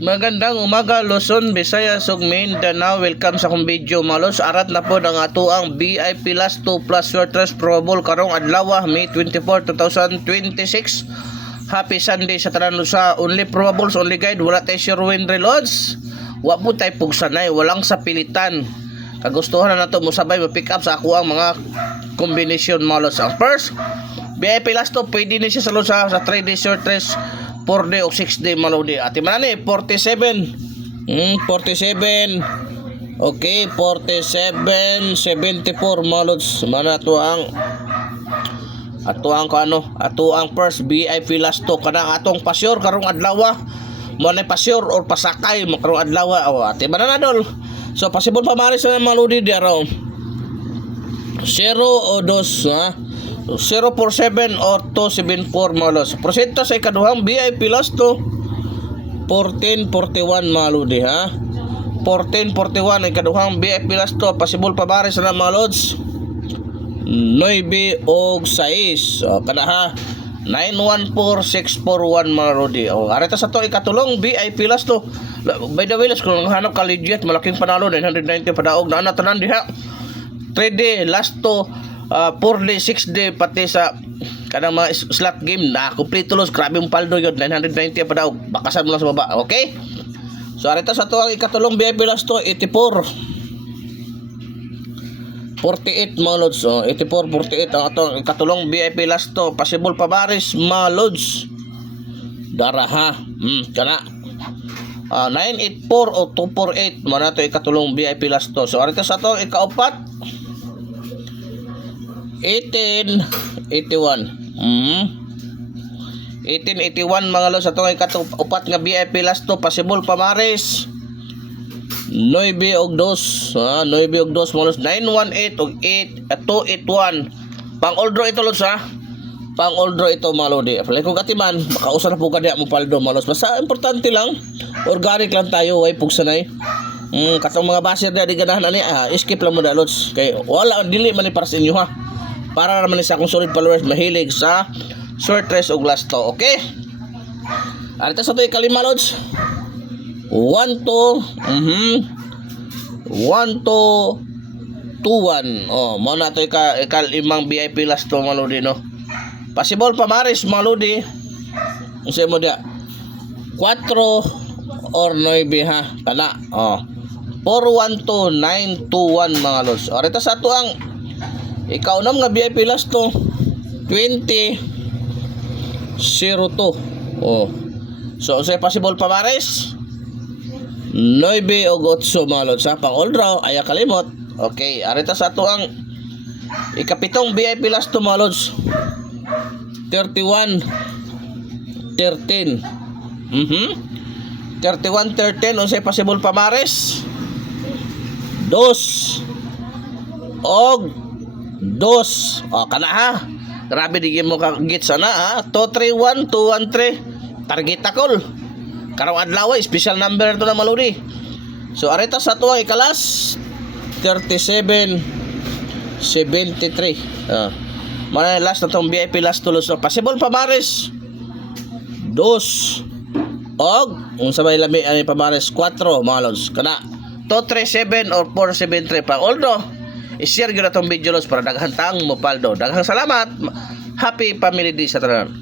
Magandang umaga Luzon, Visayas ug Mindanao. Welcome sa akong video mga lods. Arat na po ang ato ang VIP Plus 2 Plus Shortest Probable karong adlaw May 24, 2026. Happy Sunday sa tanan sa only probables, only guide, wala tayo sure win reloads. Wa po tayo pugsanay, walang sapilitan. Kagustuhan na nato mo sabay ma-pick up sa ako ang mga combination mga lods. Ang first VIP Plus 2 pwede ni siya sa 3D shortest 4D o 6D maludi. Ati manani 47. 47. Okay, 47 74 malods. Mana to ang ato ang first VIP last to kanang atong pasyor karong adlaw. Mo na pasyor or pasakay karong adlaw. O ati manana dol. So possible pa mari sa maludi di araw. 0 o 2 ha. 047 or 274 malos. Prosenta sa ikaduhang VIP last to 1441 maludi ha. 1441 ikaduhang VIP last to possible pa baris na malods 9 og 6. Kada ha 914641 maludi. Areta sa to ikatulong VIP last to. By the way, kung hanap ka legit malaking panalo 990 padaog na tanan diha. 3D last to 4D, 6D pati sa kanang mga slot game na kompleto los, grabe yung paldo yun 990 pa daw, bakasan mo lang sa baba. Okay, so arita sa to ang ikatulong VIP last to 84 48 mga lods. 84 48 ang atong ikatulong VIP last to possible pa baris mga lods dara ha. Kana 984 o 248 mana to ikatulong VIP last to. So arita sa to ikaupat 1881 1881 mga lods atong ikatupat nga VIP last to possible pamares 9 og 2 9 og 2 mga lods 918 og 8 281 pang all draw ito lods ha. Pang all draw ito mga lodi. Apalay kung katiman makausa na po kanya mo paldo mga lods. Basta importante lang organic lang tayo way pugsanay. Katong mga baser na di ganahan ani skip lang mo da lods kay wala dili man ni para sa inyo ha. Para naman sa akong solid followers mahilig sa short race o glass to. Okay, arita sa to ikalima lods 1 to 1 to 21. Mo na to ikalimang VIP last to maludi no. Possible pa maris maludi unsay mo dia 4 or 9 ha kana 41 to 921 mga lods. Arita sa to ang ikaw nam nga VIP last to 2002. So say possible pa mares 9 o 8 mga lods sa pang all draw aya kalimot. Okay, arita sa to ang ikapitong VIP last to mga lods 31 13 31 13 o say possible pa mares 2 og 2. Kana ha. Grabe di mo ka git sana ha. 231 213 target takol. Karong adlaw special number to na maludi. So arita sa to ay ikalas 37 73. Mana last na tong VIP last tulos. So possible pa mares 2 og unsabay lami ani pa mares 4 mga lods. Kana 237 or 473 pa. Although i-share gyud atong video los para daghang taang mopaldo. Daghang salamat. Happy Family Day sa tanan.